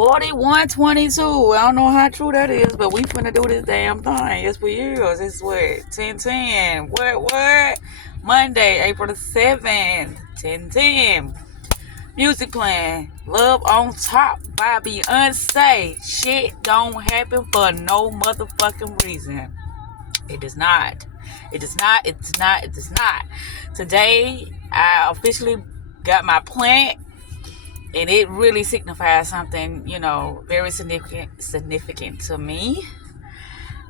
4122. I don't know how true that is, but we finna do this damn thing. Yes, we is. It's what? 1010. What? Monday, April the 7th. 1010. Music playing. Love on Top by Beyonce. Shit don't happen for no motherfucking reason. It does not. It does not. It does not. It does not. Today, I officially got my plant. And it really signifies something, very significant to me.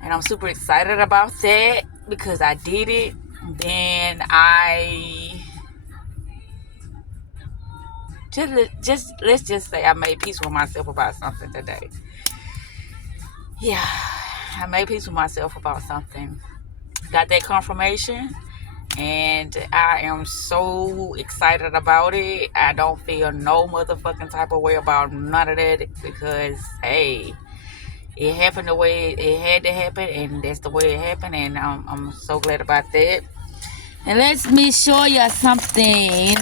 And I'm super excited about that because I did it. Then let's just say I made peace with myself about something today. Yeah, I made peace with myself about something. Got that confirmation. And I am so excited about it. I don't feel no motherfucking type of way about none of that because, hey, it happened the way it had to happen, and that's the way it happened, and I'm so glad about that. And let me show you something.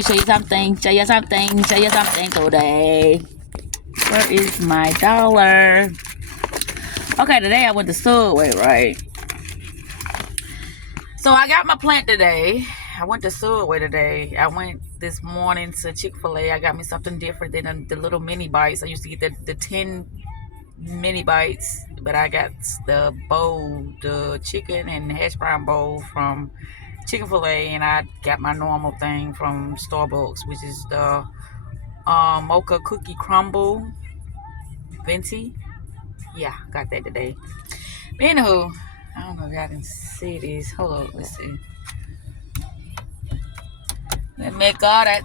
Show you something today. Where is my dollar? Okay, today I went to Subway, right? So I got my plant today. I went to Subway today. I went this morning to Chick-fil-A. I got me something different than the little mini bites. I used to get the 10 mini bites, but I got the bowl, the chicken and hash brown bowl from Chick-fil-A, and I got my normal thing from Starbucks, which is the mocha cookie crumble venti. Yeah, got that today. But anywho, I don't know if y'all can see this. Hold on, let's see. Let me got it.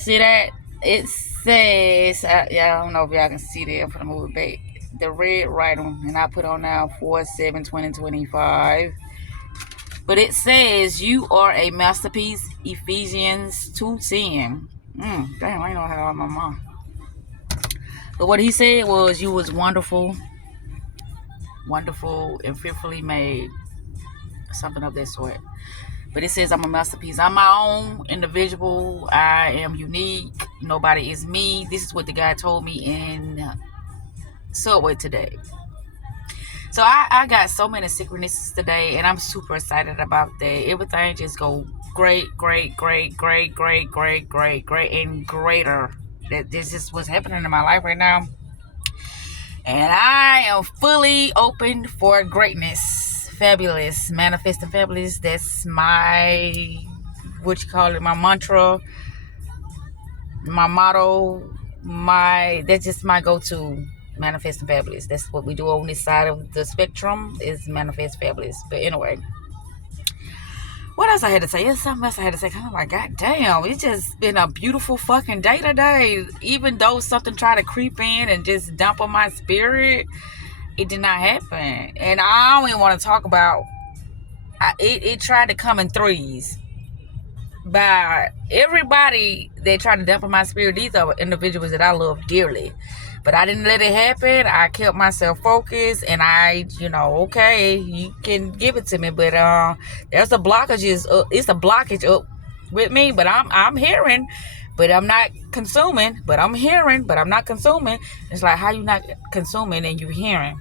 See that? It says, I don't know if y'all can see that. I'm gonna move it back. The red writing, and I put on now 4/7/2025. But it says, you are a masterpiece, Ephesians 2:10. Damn, I ain't know how on my mom. But what he said was, you was wonderful and fearfully made. Something of that sort. But it says I'm a masterpiece. I'm my own individual. I am unique. Nobody is me. This is what the guy told me in Subway today. So I got so many synchronicities today, and I'm super excited about that. Everything just go great, and greater. That this is what's happening in my life right now. And I am fully open for greatness. Fabulous. Manifesting fabulous. That's my, my mantra, my motto, that's just my go-to. Manifesting fabulous. That's what we do on this side of the spectrum, is manifest fabulous. But anyway, what else I had to say? There's something else I had to say. I'm like, God damn, it's just been a beautiful fucking day today. Even though something tried to creep in and just dump on my spirit, it did not happen. And I don't even want to talk about it tried to come in threes by everybody that tried to dump on my spirit. These are individuals that I love dearly, but I didn't let it happen. I kept myself focused, and okay, you can give it to me, but there's a blockage. It's a blockage up with me, but I'm hearing, but I'm not consuming. But I'm hearing, but I'm not consuming. It's like, how you not consuming and you hearing?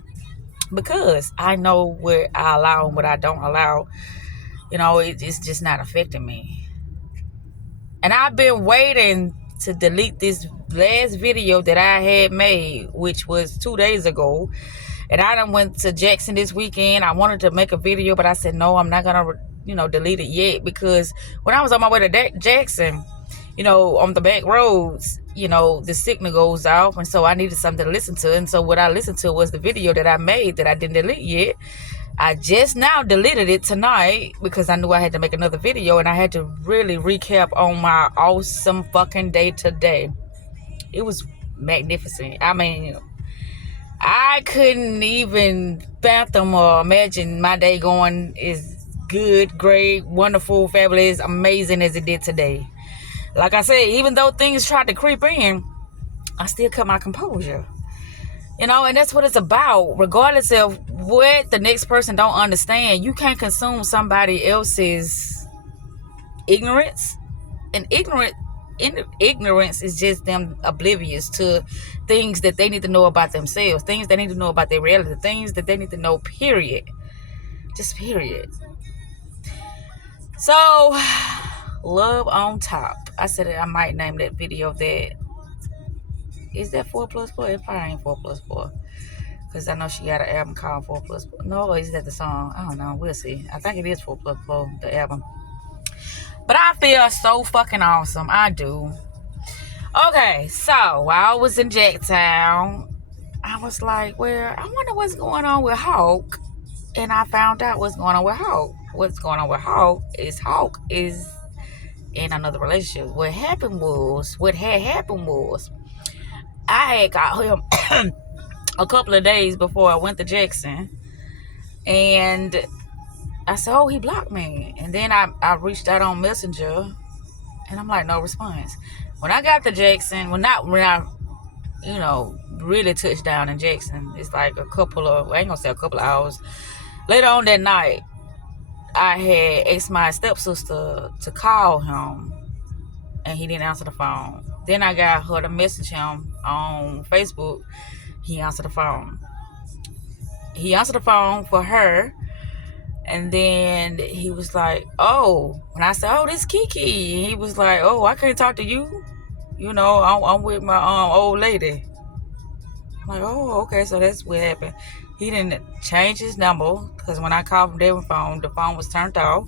Because I know what I allow and what I don't allow. It's just not affecting me. And I've been waiting to delete this last video that I had made, which was 2 days ago. And I done went to Jackson this weekend. I wanted to make a video, but I said, no, I'm not going to, delete it yet. Because when I was on my way to Jackson, on the back roads, the signal goes off. And so I needed something to listen to. And so what I listened to was the video that I made that I didn't delete yet. I just now deleted it tonight because I knew I had to make another video, and I had to really recap on my awesome fucking day today. It was magnificent. I mean, I couldn't even fathom or imagine my day going as good, great, wonderful, fabulous, amazing as it did today. Like I said, even though things tried to creep in, I still kept my composure. And that's what it's about. Regardless of what the next person don't understand, you can't consume somebody else's ignorance. And ignorant ignorance is just them oblivious to things that they need to know about themselves, things they need to know about their reality, things that they need to know, period. Just period. So, love on top. I said I might name that video that. Is that 4+4? It probably ain't 4+4. Because I know she got an album called 4+4. No, is that the song? I don't know. We'll see. I think it is 4+4, the album. But I feel so fucking awesome. I do. Okay, so while I was in Jacktown, I was like, well, I wonder what's going on with Hawk. And I found out what's going on with Hawk. What's going on with Hawk is in another relationship. What had happened was, I had got him a couple of days before I went to Jackson. And I said, oh, he blocked me. And then I reached out on Messenger. And I'm like, no response. When I got to Jackson, when I really touched down in Jackson, it's like I ain't gonna say a couple of hours. Later on that night, I had asked my stepsister to call him, and he didn't answer the phone. Then I got her to message him on Facebook. He answered the phone. He answered the phone for her, and then he was like, oh, when I said, oh, this Kiki, he was like, oh, I can't talk to you. I'm with my old lady. I'm like, oh, okay, so that's what happened. He didn't change his number, because when I called from their phone, the phone was turned off,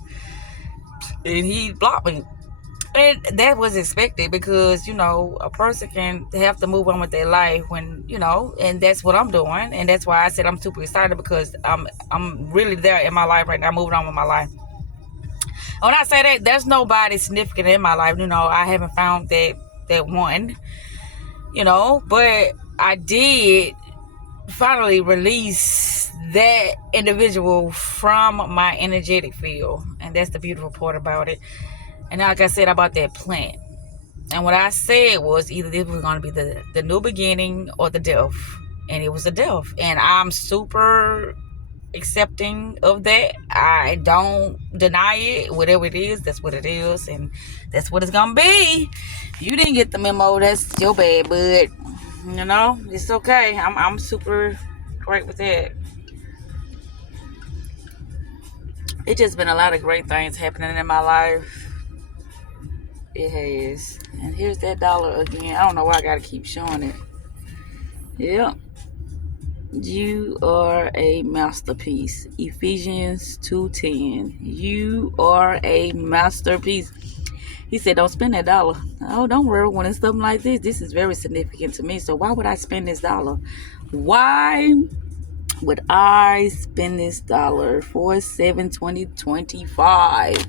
and he blocked me. And that was expected, because, a person can have to move on with their life when, and that's what I'm doing. And that's why I said I'm super excited, because I'm really there in my life right now, moving on with my life. When I say that, there's nobody significant in my life. I haven't found that one, but I did finally release that individual from my energetic field. And that's the beautiful part about it. And like I said about that plant. And what I said was either this was going to be the new beginning or the death. And it was a death. And I'm super accepting of that. I don't deny it. Whatever it is, that's what it is. And that's what it's going to be. If you didn't get the memo, that's your bad, but it's okay. I'm super great with that. It's just been a lot of great things happening in my life. It has. And here's that dollar again. I don't know why I gotta keep showing it. Yep. You are a masterpiece. Ephesians 2:10. You are a masterpiece. He said, don't spend that dollar. Oh, don't worry. When it's something like this is very significant to me. So why would I spend this dollar? Why would I spend this dollar for 7/20/25?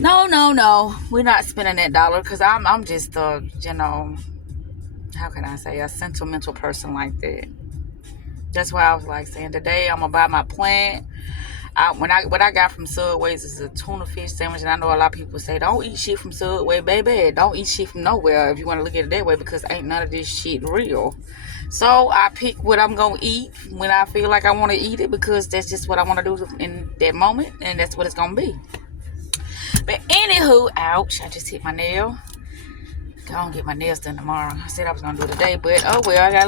No. We're not spending that dollar, because I'm just how can I say, a sentimental person like that. That's why I was like saying today I'm gonna buy my plant. What I got from Subway's is a tuna fish sandwich, and I know a lot of people say don't eat shit from Subway, baby. Don't eat shit from nowhere if you want to look at it that way, because ain't none of this shit real. So I pick what I'm gonna eat when I feel like I want to eat it, because that's just what I want to do in that moment, and that's what it's gonna be. But anywho, ouch! I just hit my nail. Gonna get my nails done tomorrow. I said I was gonna do it today, but oh well. I got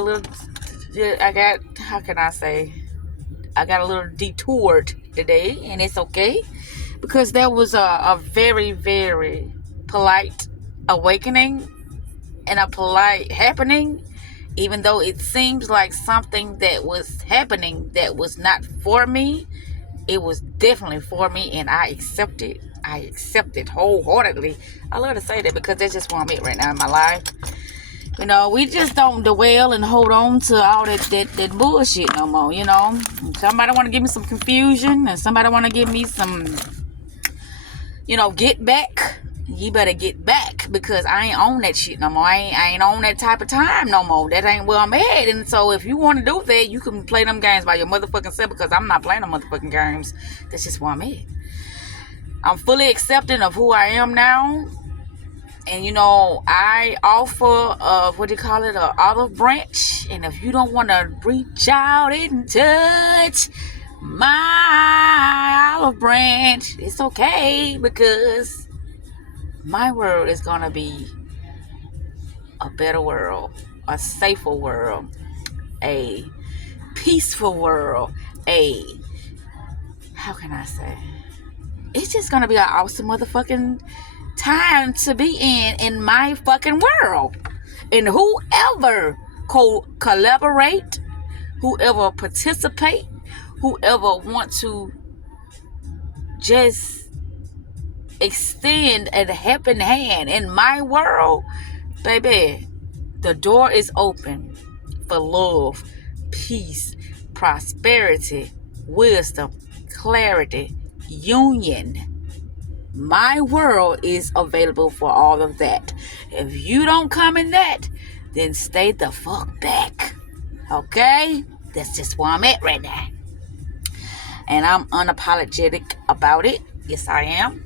a little detoured today, and it's okay, because there was a very, very polite awakening and a polite happening, even though it seems like something that was happening that was not for me. It was definitely for me, and I accept it. I accept it wholeheartedly. I love to say that, because that's just where I'm at right now in my life. We just don't dwell and hold on to all that bullshit no more, Somebody want to give me some confusion, and somebody want to give me some, get back. You better get back, because I ain't on that shit no more. I ain't on that type of time no more. That ain't where I'm at. And so if you want to do that, you can play them games by your motherfucking self, because I'm not playing them motherfucking games. That's just where I'm at. I'm fully accepting of who I am now. And I offer an olive branch. And if you don't want to reach out and touch my olive branch, it's okay, because My world is gonna be a better world, a safer world, a peaceful world, a, how can I say? It's just gonna be an awesome motherfucking time to be in my fucking world. And whoever collaborate, whoever participate, whoever want to just extend a helping hand in my world, baby, the door is open for love, peace, prosperity, wisdom, clarity, union. My world is available for all of that. If you don't come in that, then stay the fuck back. Okay? That's just where I'm at right now. And I'm unapologetic about it. Yes, I am.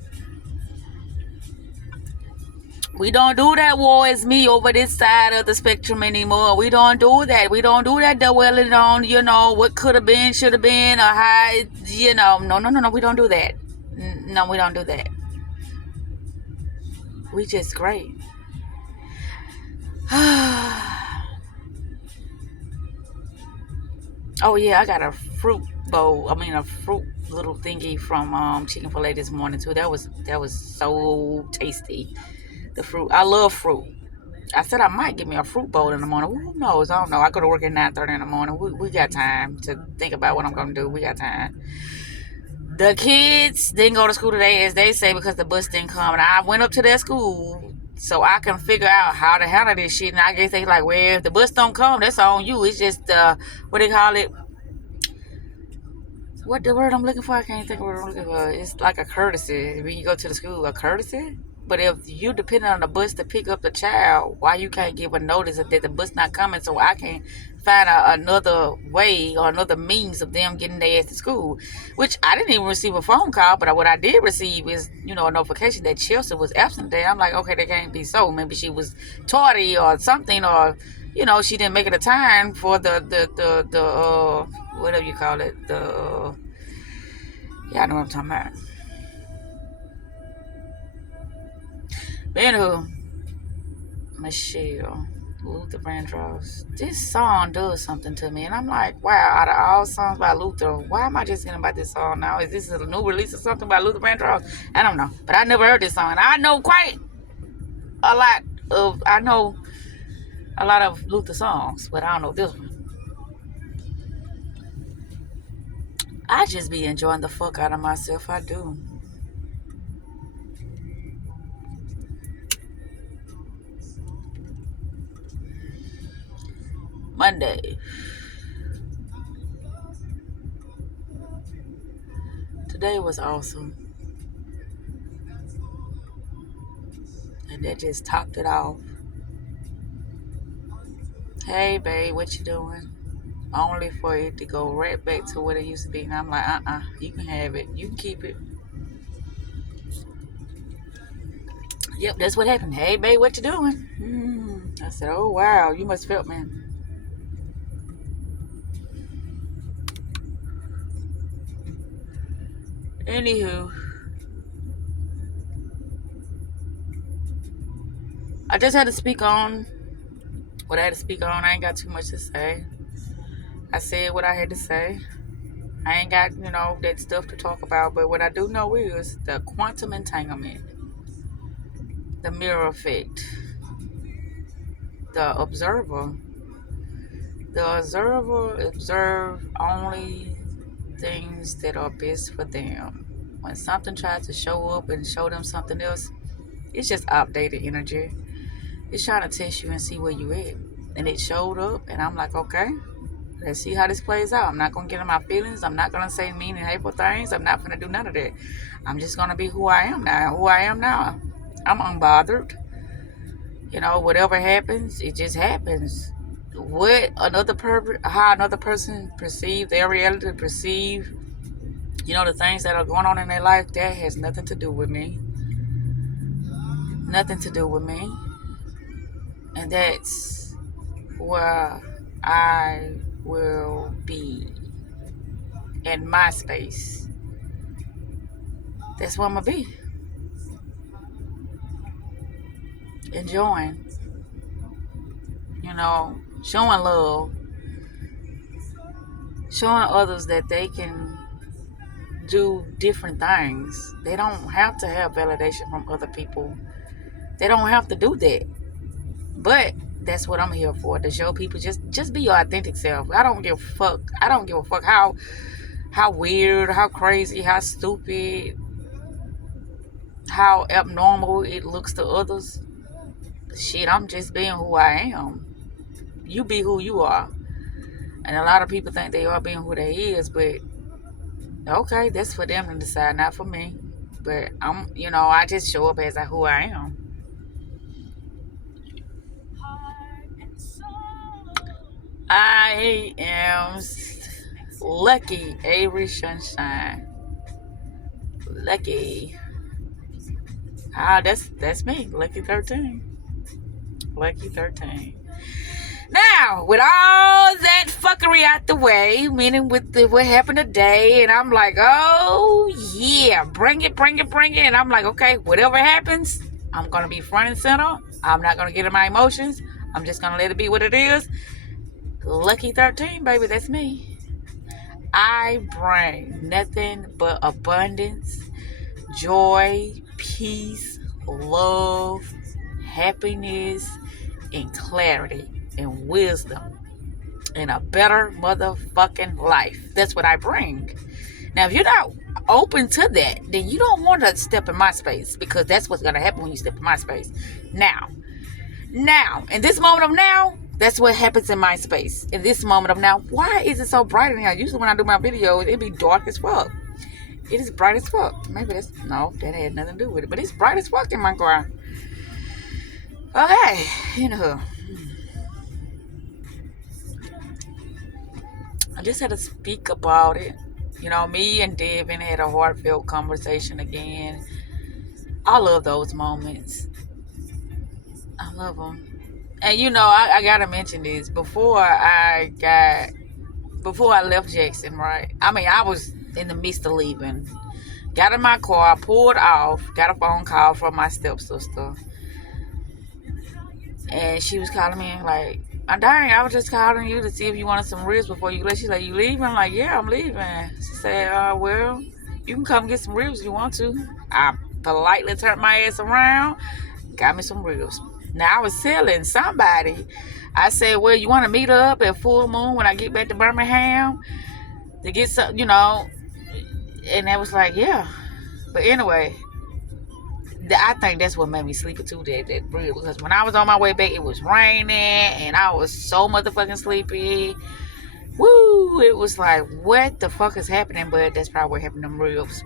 We don't do that war is me over this side of the spectrum anymore. We don't do that. We don't do that dwelling on, what could have been, should have been, or how, No. We don't do that. No, we don't do that. We just great. Oh yeah, I got a fruit bowl. A fruit little thingy from Chick-fil-A this morning too. That was so tasty. The fruit. I love fruit. I said I might get me a fruit bowl in the morning. Who knows? I don't know. I go to work at 9:30 in the morning. We got time to think about what I'm gonna do. We got time. The kids didn't go to school today, as they say, because the bus didn't come. And I went up to their school so I can figure out how to handle this shit. And I guess they like, well, if the bus don't come, that's on you. It's just what they call it. What the word I'm looking for? I can't think of what I'm looking for. It's like a courtesy when you go to the school. A courtesy. But if you depending on the bus to pick up the child, why you can't give a notice that the bus not coming so I can find another way or another means of them getting their ass to school? Which I didn't even receive a phone call, but what I did receive is, a notification that Chelsea was absent there. I'm like, okay, that can't be so. Maybe she was tardy or something, or she didn't make it a time for the whatever you call it, y'all know what I'm talking about. But anywho, Michelle, Luther Vandross. This song does something to me, and I'm like, wow, out of all songs by Luther, why am I just getting about this song now? Is this a new release or something by Luther Vandross? I don't know, but I never heard this song, and I know I know a lot of Luther songs, but I don't know this one. I just be enjoying the fuck out of myself. I do. Monday. Today was awesome. And that just topped it off. Hey, babe, what you doing? Only for it to go right back to what it used to be. And I'm like, you can have it. You can keep it. Yep, that's what happened. Hey, babe, what you doing? I said, oh, wow, you must felt me. Anywho, I just had to speak on what I had to speak on. I ain't got too much to say. I said what I had to say. I ain't got, that stuff to talk about. But what I do know is the quantum entanglement, the mirror effect, the observer. The observer observe only things that are best for them. When something tries to show up and show them something else, it's just outdated energy. It's trying to test you and see where you at. And it showed up, and I'm like, okay, let's see how this plays out. I'm not going to get in my feelings. I'm not going to say mean and hateful things. I'm not going to do none of that. I'm just going to be who I am now. I'm unbothered. Whatever happens, it just happens. How another person perceive their reality, perceive, the things that are going on in their life, that has nothing to do with me. Nothing to do with me. And that's where I will be in my space. That's where I'm going to be. enjoying, showing love, showing others that they can do different things. They don't have to have validation from other people. They don't have to do that. But that's what I'm here for, to show people just be your authentic self. I don't give a fuck. I don't give a fuck how weird, how crazy, how stupid, how abnormal it looks to others. Shit, I'm just being who I am. You be who you are. And a lot of people think they are being who they is, but okay, that's for them to decide, not for me. But I just show up as who I am. I am lucky, Avery Sunshine. Lucky. That's me, Lucky 13. Lucky 13. Now, with all that fuckery out the way, meaning with what happened today, and I'm like, oh yeah, bring it. And I'm like, okay, whatever happens, I'm gonna be front and center. I'm not gonna get in my emotions. I'm just gonna let it be what it is. Lucky 13, baby, that's me. I bring nothing but abundance, joy, peace, love, happiness, and clarity, and wisdom, and a better motherfucking life. That's what I bring. Now, if you're not open to that, then you don't want to step in my space, because that's what's going to happen when you step in my space. Now, in this moment of now, that's what happens in my space. In this moment of now, why is it so bright in here? Usually when I do my videos, it be dark as fuck. It is bright as fuck. Maybe that had nothing to do with it. But it's bright as fuck in my car. Okay, I just had to speak about it. Me and Devin had a heartfelt conversation again. I love those moments. I love them. And I gotta mention this. Before I left Jackson, right? I mean, I was in the midst of leaving. Got in my car, pulled off, got a phone call from my stepsister. And she was calling me like, dang, I was just calling you to see if you wanted some ribs before you left. She's like, you leaving? I'm like, yeah, I'm leaving. She said, well, you can come get some ribs if you want to. I politely turned my ass around, got me some ribs. Now, I was telling somebody, I said, well, you want to meet up at full moon when I get back to Birmingham to get some, and they was like, yeah. But anyway, I think that's what made me sleepy too, that rib. Because when I was on my way back, it was raining, and I was so motherfucking sleepy. Woo! It was like, what the fuck is happening? But that's probably what happened to them ribs.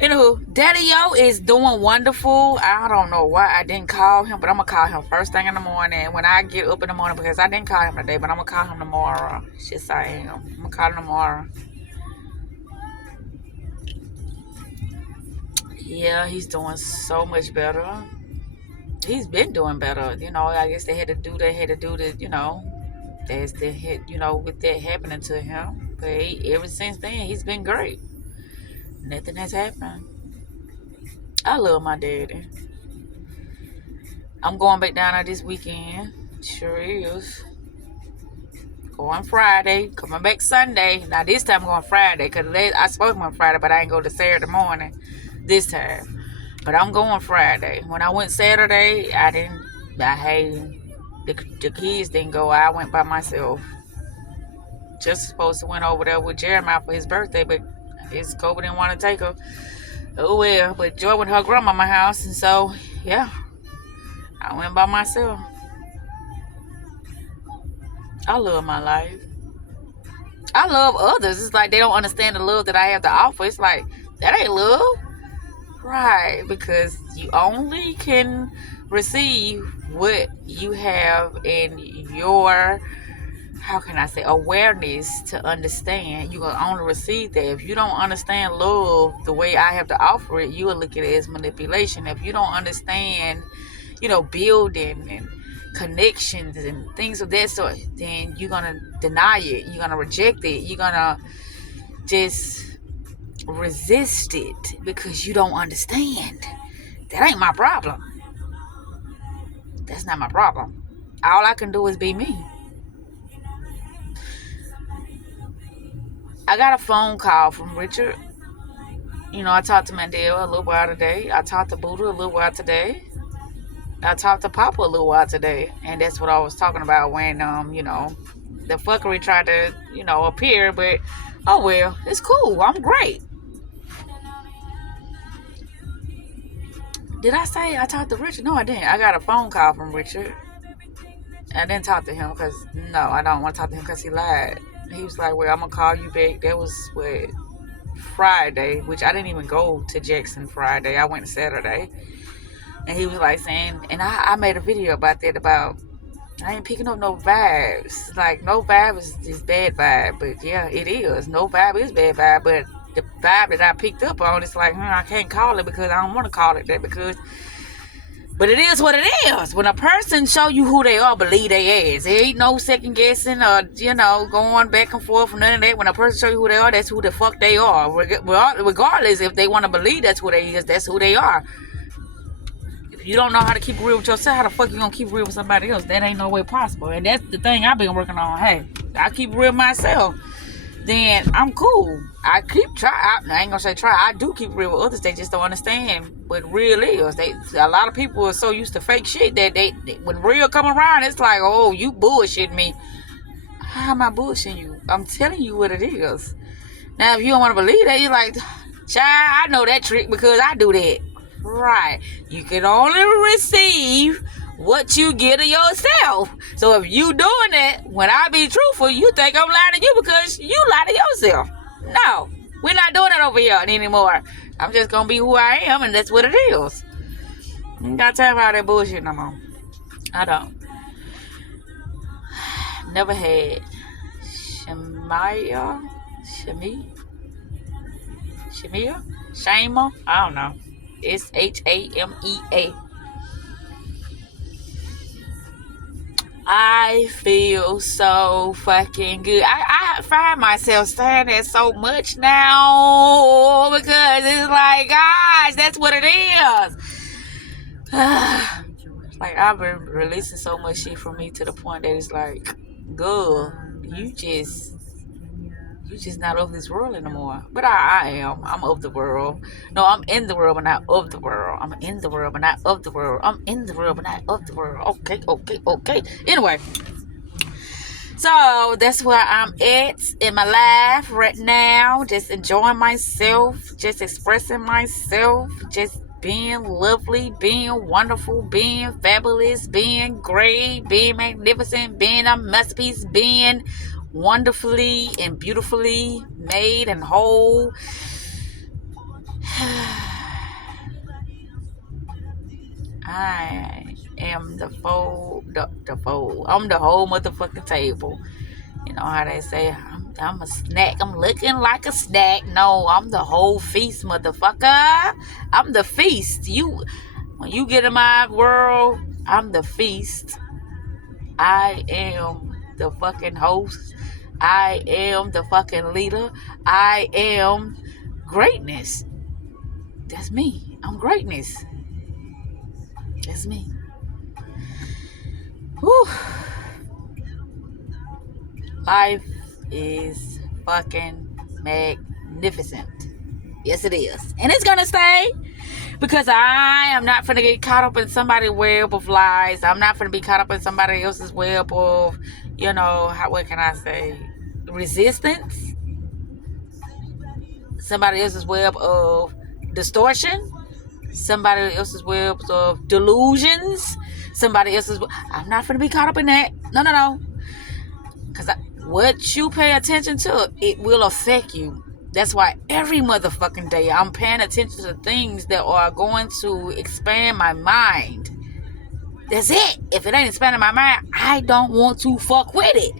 Anywho, Daddy Yo is doing wonderful. I don't know why I didn't call him, but I'm going to call him first thing in the morning when I get up in the morning, because I didn't call him today, but I'm going to call him tomorrow. Just I am. I'm going to call him tomorrow. Yeah, he's doing so much better. He's been doing better. I guess they had to do the, as they hit, with that happening to him. But ever since then, he's been great. Nothing has happened. I love my daddy. I'm going back down there this weekend. Sure is. Going Friday, coming back Sunday. Now this time I'm going Friday, because I supposed to go on Friday, but I ain't go to Saturday morning this time. But I'm going Friday. When I went Saturday, the kids didn't go. I went by myself. Just supposed to went over there with Jeremiah for his birthday, but his COVID didn't want to take her. Oh well, but Joy went to her grandmama's house, and so yeah, I went by myself. I love my life. I love others. It's like they don't understand the love that I have to offer. It's like, that ain't love. Right, because you only can receive what you have in your, how can I say, awareness to understand. You can only receive that. If you don't understand love the way I have to offer it, you will look at it as manipulation. If you don't understand, building and connections and things of that sort, then you're going to deny it. You're going to reject it. You're going to just resist it because you don't understand. That ain't my problem. That's not my problem. All I can do is be me. I got a phone call from Richard. You know, I talked to Mandela a little while today. I talked to Buddha a little while today. I talked to Papa a little while today. And that's what I was talking about when, you know, the fuckery tried to, you know, appear. But, oh well, it's cool. I'm great. Did I say I talked to Richard? No, I didn't. I got a phone call from Richard. I didn't talk to him because, no, I don't want to talk to him because he lied. He was like, well, I'm going to call you back. That was, what, Friday, which I didn't even go to Jackson Friday. I went Saturday. And he was like saying, and I made a video about that, about I ain't picking up no vibes. Like, no vibe is bad vibe. But yeah, it is. No vibe is bad vibe. But the vibe that I picked up on, it's like, I can't call it because I don't want to call it that because, but it is what it is. When a person show you who they are, believe they ass. There ain't no second guessing or, you know, going back and forth or none of that. When a person show you who they are, that's who the fuck they are. Regardless if they want to believe that's who they is, that's who they are. If you don't know how to keep real with yourself, how the fuck you gonna keep real with somebody else? That ain't no way possible. And that's the thing I've been working on. Hey, I keep real myself, then I'm cool. I keep I ain't gonna say try. I do keep real with others. They just don't understand what real is. A lot of people are so used to fake shit that they when real come around, it's like, oh, you bullshit me. How am I bullshitting you? I'm telling you what it is. Now, if you don't want to believe that, you're like, child, I know that trick because I do that. Right. You can only receive what you get of yourself. So if you doing that, when I be truthful, you think I'm lying to you because you lie to yourself. No, we're not doing it over here anymore. I'm just gonna be who I am, and that's what it is. You ain't got time for all that bullshit no more. I don't. Never had Shemia? Shema? I don't know. It's Hamea. I feel so fucking good. I find myself saying that so much now because it's like, gosh, that's what it is. Like, I've been releasing so much shit from me to the point that it's like, girl, you just not of this world anymore. But I am. I'm of the world. No, I'm in the world, but not of the world. I'm in the world, but not of the world. I'm in the world, but not of the world. Okay. Anyway. So, that's where I'm at in my life right now. Just enjoying myself. Just expressing myself. Just being lovely. Being wonderful. Being fabulous. Being great. Being magnificent. Being a masterpiece. Being wonderfully and beautifully made and whole. I am the fold. I'm the whole motherfucking table. You know how they say, I'm a snack. I'm looking like a snack. No, I'm the whole feast, motherfucker. I'm the feast. When you get in my world, I'm the feast. I am the fucking host. I am the fucking leader. I am greatness. That's me. I'm greatness. That's me. Whew. Life is fucking magnificent. Yes, it is. And it's gonna stay. Because I am not finna get caught up in somebody's web of lies. I'm not finna be caught up in somebody else's web of, you know, what can I say? Resistance. Somebody else's web of distortion. Somebody else's web of delusions. Somebody else's. I'm not finna be caught up in that. No. Because what you pay attention to, it will affect you. That's why every motherfucking day I'm paying attention to things that are going to expand my mind. That's it. If it ain't expanding my mind, I don't want to fuck with it.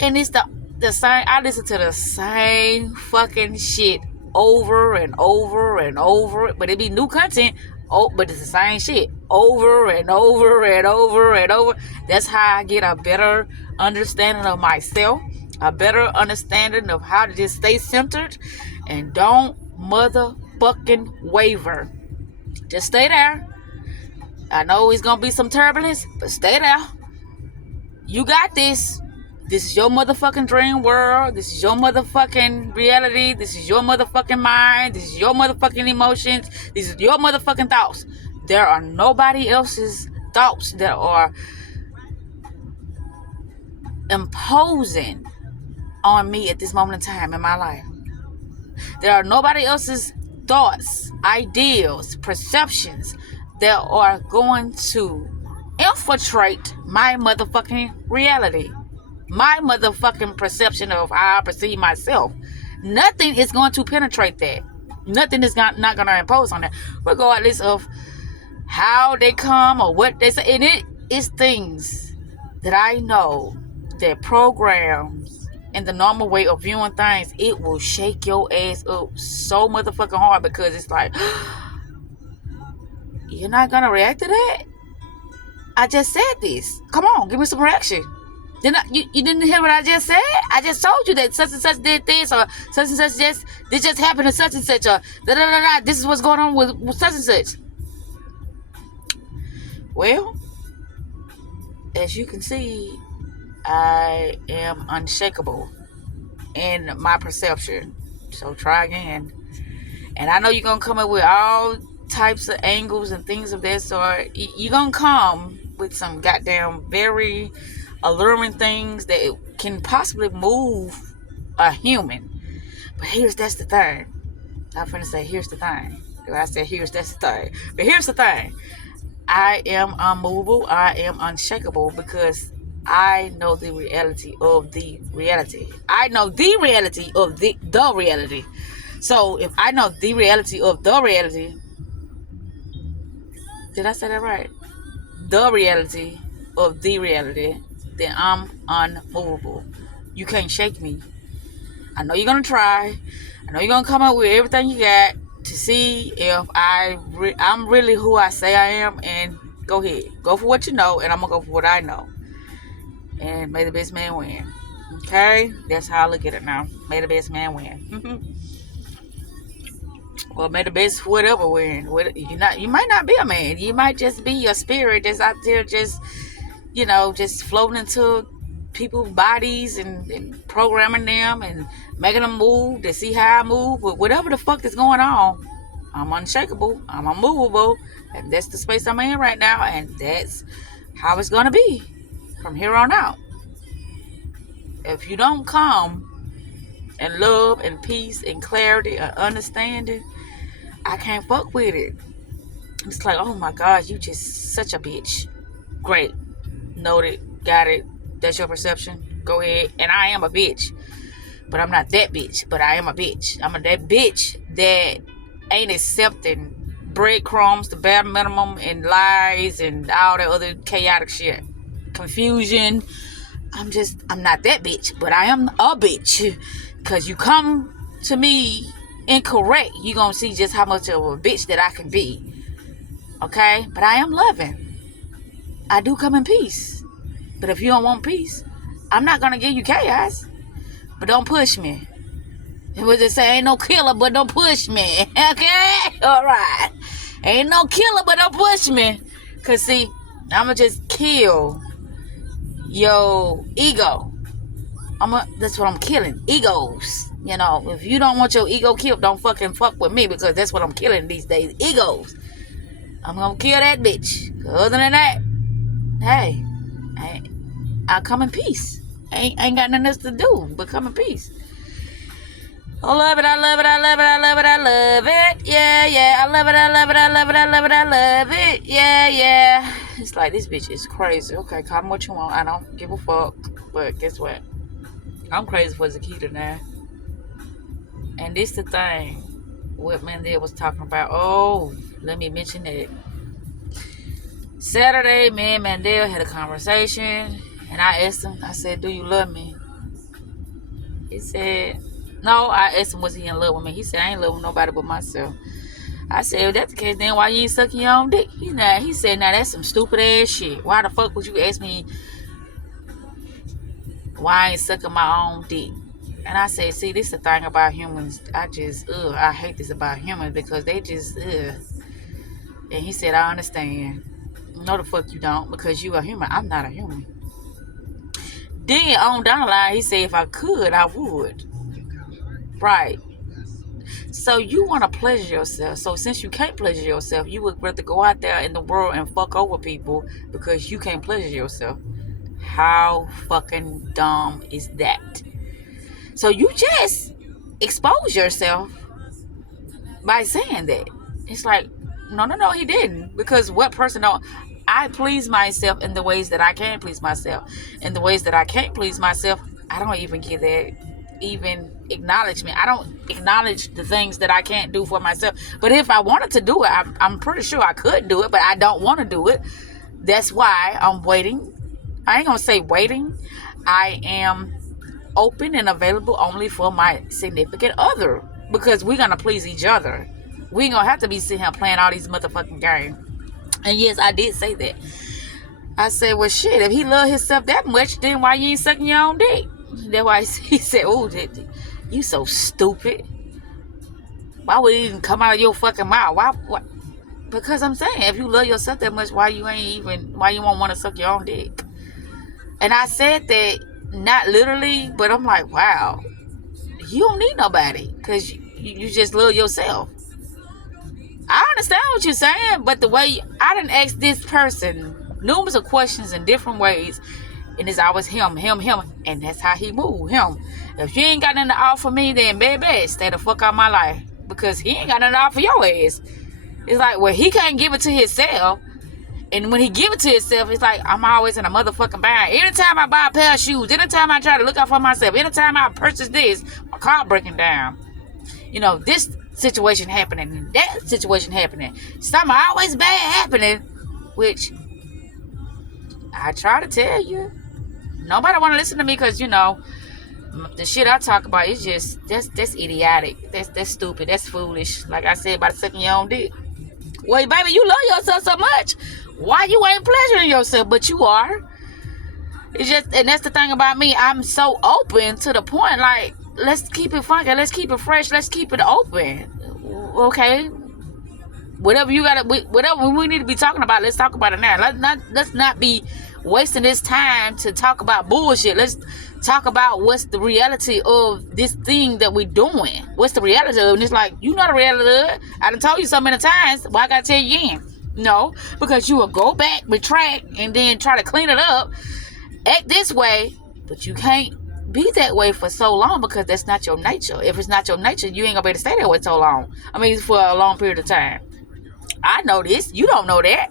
And it's the same. I listen to the same fucking shit over and over and over. But it be new content. Oh, but it's the same shit over and over and over and over. That's how I get a better understanding of myself. A better understanding of how to just stay centered and don't motherfucking waver. Just stay there. I know it's gonna be some turbulence, but stay there. You got this. This is your motherfucking dream world. This is your motherfucking reality. This is your motherfucking mind. This is your motherfucking emotions. This is your motherfucking thoughts. There are nobody else's thoughts that are imposing on me at this moment in time in my life. There are nobody else's thoughts, ideals, perceptions that are going to infiltrate my motherfucking reality, my motherfucking perception of how I perceive myself. Nothing is going to penetrate that. Nothing is not going to impose on that, regardless of how they come or what they say. And it is things that I know that programs in the normal way of viewing things, it will shake your ass up so motherfucking hard, because it's like, you're not gonna react to that? I just said this. Come on, give me some reaction. You didn't hear what I just said? I just told you that such and such did this, or such and such this just happened to such and such, or this is what's going on with such and such. Well, as you can see, I am unshakable in my perception. So try again. And I know you're gonna come up with all types of angles and things of that sort. You're gonna come with some goddamn very alluring things that can possibly move a human. But that's the thing. I'm finna say here's the thing. I said that's the thing. But here's the thing. I am unmovable. I am unshakable, because I know the reality of the reality. I know the reality of the reality. So if I know the reality of the reality, did I say that right? The reality of the reality, then I'm unmovable. You can't shake me. I know you're gonna try. I know you're gonna come up with everything you got to see if I'm really who I say I am. And go ahead, go for what you know, and I'm gonna go for what I know. And may the best man win. Okay, that's how I look at it now. May the best man win. Well, may the best whatever win. You might not be a man. You might just be a spirit that's out there, just just floating into people's bodies and programming them and making them move to see how I move. But whatever the fuck is going on, I'm unshakable. I'm unmovable, and that's the space I'm in right now. And that's how it's gonna be from here on out. If you don't come in love and peace and clarity and understanding, I can't fuck with it. It's like, oh my gosh, you just such a bitch. Great. Noted. Got it. That's your perception. Go ahead. And I am a bitch. But I'm not that bitch. But I am a bitch. I'm that bitch that ain't accepting breadcrumbs, the bare minimum, and lies and all that other chaotic shit. Confusion. I'm not that bitch. But I am a bitch. Because you come to me incorrect, you gonna see just how much of a bitch that I can be. Okay? But I am loving. I do come in peace. But if you don't want peace, I'm not gonna give you chaos. But don't push me. It was just say ain't no killer, but don't push me. Okay? Alright. Ain't no killer, but don't push me. Cause see, I'ma just kill your ego. That's what I'm killing. Egos. If you don't want your ego killed, don't fucking fuck with me, because that's what I'm killing these days. Egos. I'm gonna kill that bitch. Other than that, hey, I come in peace. I ain't got nothing else to do but come in peace. I love it, I love it, I love it, I love it, I love it. Yeah, yeah. I love it, I love it, I love it, I love it, I love it. Yeah, yeah. It's like, this bitch is crazy. Okay, call me what you want. I don't give a fuck. But guess what? I'm crazy for Zakita now. And this the thing. What Mandel was talking about. Oh, let me mention that. Saturday, me and Mandel had a conversation. And I asked him, I said, do you love me? He said, no. I asked him, was he in love with me? He said, I ain't in love with nobody but myself. I said, if that's the case, then why you ain't sucking your own dick? He said, now that's some stupid ass shit. Why the fuck would you ask me why I ain't sucking my own dick? And I said, see, this is the thing about humans. I hate this about humans, because they just, And he said, I understand. No, the fuck you don't, because you a human. I'm not a human. Then on down the line, he said, if I could, I would. Right. So you want to pleasure yourself. So since you can't pleasure yourself, you would rather go out there in the world and fuck over people because you can't pleasure yourself. How fucking dumb is that? So you just expose yourself by saying that. It's like, no, he didn't. Because what person don't I please myself in the ways that I can please myself. In the ways that I can't please myself, I don't even give that even acknowledgement. I don't acknowledge the things that I can't do for myself. But if I wanted to do it, I'm pretty sure I could do it, but I don't want to do it. That's why I'm waiting. I ain't gonna say waiting. I am open and available only for my significant other, because we're gonna please each other. We ain't gonna have to be sitting here playing all these motherfucking games. And yes, I did say that. I said, well, shit, if he love himself that much, then why you ain't sucking your own dick? That's why he said, oh, you so stupid. Why would it even come out of your fucking mouth? Why? Because I'm saying, if you love yourself that much, why you won't want to suck your own dick? And I said that not literally, but I'm like, wow, you don't need nobody because you just love yourself. I understand what you're saying, but the way I didn't ask this person numerous of questions in different ways, and it's always him, and that's how he move, him. If you ain't got nothing to offer me, then baby, stay the fuck out my life, because he ain't got nothing to offer your ass. It's like, well, he can't give it to himself. And when he give it to himself, it's like, I'm always in a motherfucking bind. Anytime I buy a pair of shoes, anytime I try to look out for myself, anytime I purchase this, my car breaking down. You know, this situation happening, that situation happening. Something always bad happening, which I try to tell you. Nobody want to listen to me because, you know, the shit I talk about is just, that's idiotic. That's stupid. That's foolish. Like I said, about sucking your own dick. Well, baby, you love yourself so much. Why you ain't pleasuring yourself? But you are. It's just, and that's the thing about me. I'm so open to the point. Like, let's keep it funky. Let's keep it fresh. Let's keep it open. Okay. Whatever you gotta, whatever we need to be talking about, let's talk about it now. Let's not be wasting this time to talk about bullshit. Let's talk about what's the reality of this thing that we're doing. What's the reality of it? And it's like, you know the reality of it. I done told you so many times. Why I gotta tell you again? No, because you will go back, retract, and then try to clean it up, act this way, but you can't be that way for so long because that's not your nature. If it's not your nature, you ain't gonna be able to stay that way so long. I mean, for a long period of time. I know this. You don't know that.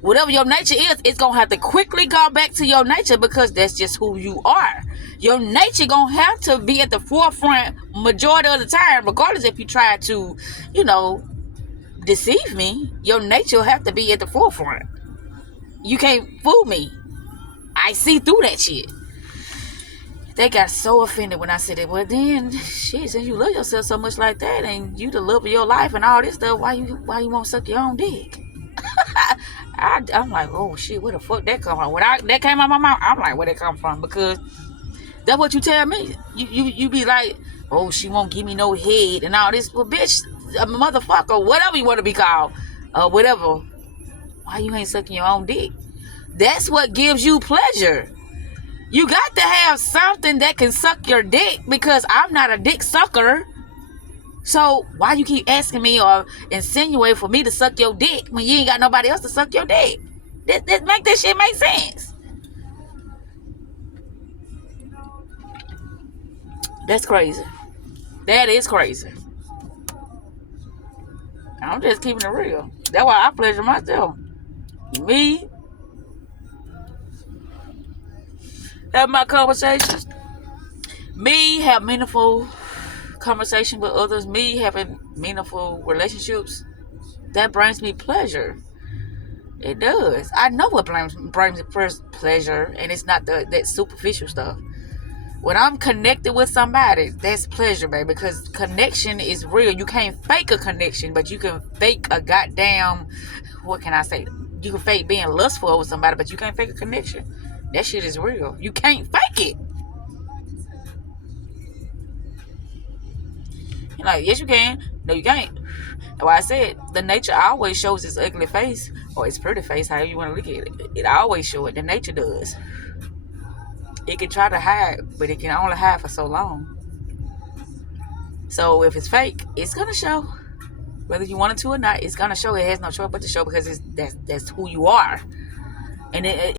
Whatever your nature is, it's gonna have to quickly go back to your nature because that's just who you are. Your nature gonna have to be at the forefront majority of the time, regardless if you try to, you know, deceive me. Your nature will have to be at the forefront. You can't fool me. I see through that shit. They got so offended when I said it. Well, then, shit, since you love yourself so much like that, and you the love of your life and all this stuff, why you won't suck your own dick? I'm like, oh shit, where the fuck that come from? When that came out my mouth, I'm like, where that come from? Because that's what you tell me. You be like, oh, she won't give me no head and all this. Well, bitch, a motherfucker, whatever you want to be called, whatever. Why you ain't sucking your own dick? That's what gives you pleasure. You got to have something that can suck your dick, because I'm not a dick sucker. So why you keep asking me or insinuate for me to suck your dick when you ain't got nobody else to suck your dick? That make that shit make sense. That's crazy. That is crazy. I'm just keeping it real. That's why I pleasure myself. Me, have my conversations. Me, have meaningful conversation with others. Me, having meaningful relationships. That brings me pleasure. It does. I know what brings me pleasure, and it's not that superficial stuff. When I'm connected with somebody, that's pleasure, baby, because connection is real. You can't fake a connection, but you can fake a goddamn, what can I say? You can fake being lustful with somebody, but you can't fake a connection. That shit is real. You can't fake it. You're like, yes, you can. No, you can't. That's why I said the nature always shows its ugly face or its pretty face, however you want to look at it. It always show it. The nature does. It can try to hide, but it can only hide for so long. So if it's fake, it's gonna show. Whether you want it to or not, it's gonna show. It has no choice but to show, because that's who you are. And